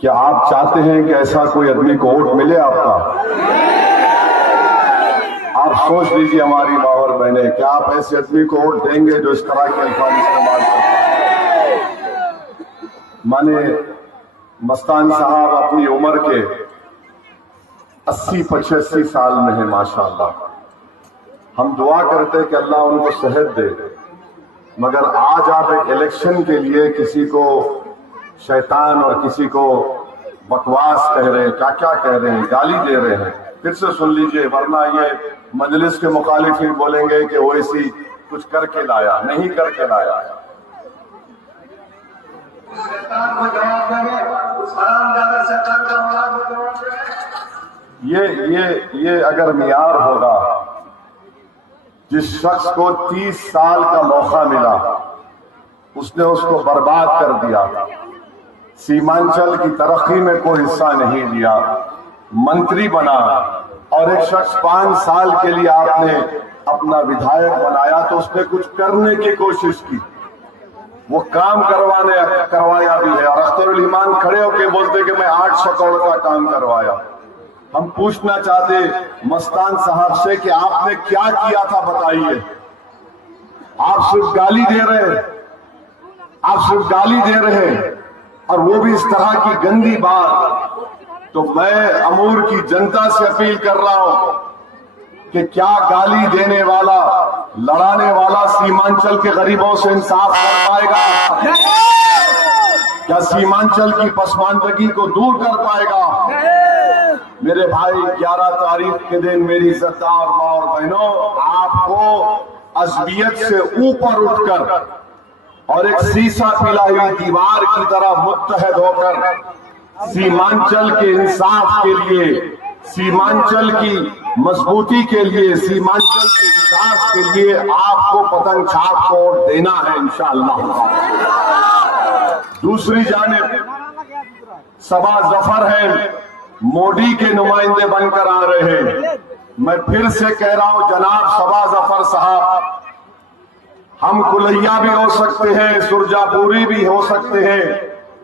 क्या आप चाहते हैं कि ऐसा कोई आदमी को वोट मिले आपका? आप सोच लीजिए हमारी माँ और बहने, क्या आप ऐसे आदमी को वोट देंगे जो इस तरह के अल्फाज इस्तेमाल करते हैं? माने मस्तान साहब अपनी उम्र के 80-85 साल में है माशाअल्लाह। हम दुआ करते हैं कि अल्लाह उनको सेहत दे, मगर आज आप एक इलेक्शन के लिए किसी को शैतान और किसी को बकवास कह रहे हैं, क्या क्या कह रहे हैं, गाली दे रहे हैं। फिर से सुन लीजिए, वरना ये मजलिस के मुखालिफ ही बोलेंगे कि वो ऐसी कुछ करके लाया, नहीं करके लाया। ये अगर मियार होगा, जिस शख्स को 30 साल का मौका मिला उसने उसको बर्बाद कर दिया, सीमांचल की तरक्की में कोई हिस्सा नहीं लिया, मंत्री बना, और एक शख्स 5 साल के लिए आपने अपना विधायक बनाया तो उसने कुछ करने की कोशिश की, वो काम करवाया भी है। और अख्तरुल ईमान खड़े होकर बोलते कि मैं 800 करोड़ का काम करवाया। हम पूछना चाहते मस्तान साहब से कि आपने क्या किया था, बताइए। आप सिर्फ गाली दे रहे हैं, आप सिर्फ गाली दे रहे हैं, और वो भी इस तरह की गंदी बात। तो मैं अमूर की जनता से अपील कर रहा हूं कि क्या गाली देने वाला, लड़ाने वाला सीमांचल के गरीबों से इंसाफ कर पाएगा? क्या सीमांचल की पसमानदगी को दूर कर पाएगा? मेरे भाई, 11 तारीख के दिन मेरी इज्जतदार माँ और बहनों, आपको अज़बियत से ऊपर उठकर और एक शीशा पिलाई हुई दीवार की तरह मुत्तहद होकर सीमांचल के इंसाफ के लिए, सीमांचल की मजबूती के लिए, सीमांचल के विकास के लिए आपको पतंग छाप को वोट देना है इंशाअल्लाह। दूसरी जानिब सबा जफर है, मोदी के नुमाइंदे बनकर आ रहे हैं। मैं फिर से कह रहा हूं जनाब सबा जफर साहब, हम कुलैया भी हो सकते हैं, सुरजापुरी भी हो सकते हैं,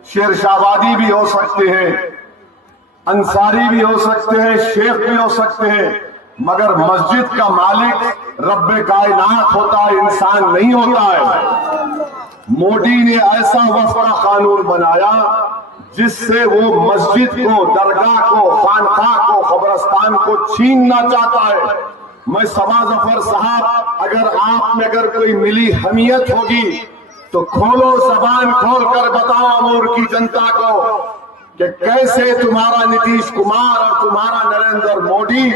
शेरशाहबादी भी हो सकते हैं, अंसारी भी हो सकते हैं, शेख भी हो सकते हैं, मगर मस्जिद का मालिक रब्बे कायनात होता है, इंसान नहीं होता है। मोदी ने ऐसा वक्फ का कानून बनाया जिससे वो मस्जिद को, दरगाह को, खानकाह को, कब्रस्तान को छीनना चाहता है। मैं सबा जफर साहब, अगर आप में अगर कोई मिली हमियत होगी तो खोलो, जबान खोलकर बताओ अमूर की जनता को कि कैसे तुम्हारा नीतीश कुमार और तुम्हारा नरेंद्र मोदी,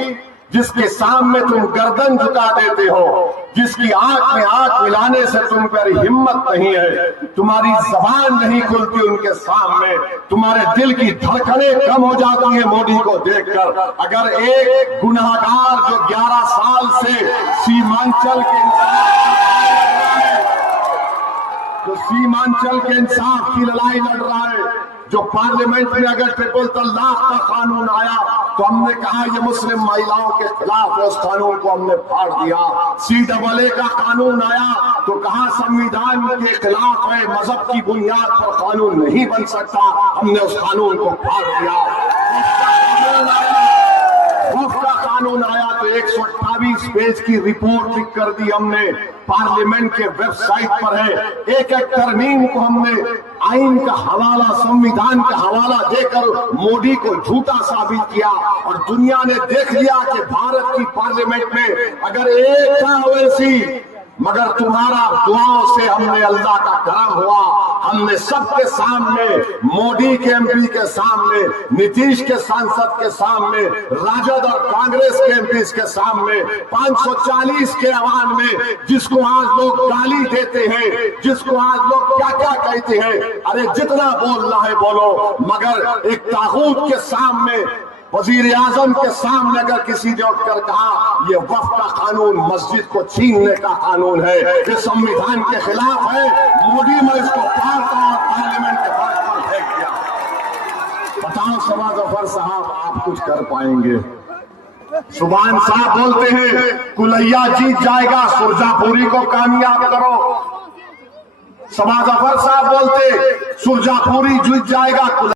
जिसके सामने तुम गर्दन झुका देते हो, जिसकी आंख में आंख मिलाने से तुम पर हिम्मत नहीं है, तुम्हारी जबान नहीं खुलती उनके सामने, तुम्हारे दिल की धड़कनें कम हो जाती है मोदी को देखकर। अगर एक गुनाहगार जो 11 साल से सीमांचल के इंसाफ की लड़ाई लड़ रहा है, जो पार्लियामेंट में अगर ट्रिपल तलाक का कानून आया तो हमने कहा ये मुस्लिम महिलाओं के खिलाफ है, उस कानून को हमने फाड़ दिया। CAA का कानून आया तो कहा संविधान के खिलाफ है, मजहब की बुनियाद पर कानून नहीं बन सकता, हमने उस कानून को फाड़ दिया। वक्फ का कानून आया तो 128 पेज की रिपोर्ट लिख कर दी हमने, पार्लियामेंट के वेबसाइट पर है। एक एक तरमीम को हमने आइन का हवाला, संविधान का हवाला देकर मोदी को झूठा साबित किया, और दुनिया ने देख लिया कि भारत की पार्लियामेंट में अगर एक था ओवैसी, मगर तुम्हारा दुआओं से हमने, अल्लाह का करम हुआ, हमने सबके सामने, मोदी के MP के सामने, नीतीश के सांसद के सामने, राजद और कांग्रेस के MPs के सामने, 540 के आह्वान में, जिसको आज लोग गाली देते हैं, जिसको आज लोग क्या क्या कहते हैं, अरे जितना बोलना है बोलो, मगर एक तागूत के सामने, वजीर आजम के सामने अगर किसी ने उठकर कहा ये वक्फ का कानून मस्जिद को छीनने का कानून है, ये संविधान के खिलाफ है, मोदी में इसको फाड़ता और पार्लियामेंट के फर्श पर फेंक दिया। बताओ सबा जफर साहब, आप कुछ कर पाएंगे? सुभान साहब बोलते हैं कुलैया जीत जाएगा, सुरजापुरी को कामयाब करो। सबा जफर साहब बोलते सुरजापुरी जीत जाएगा,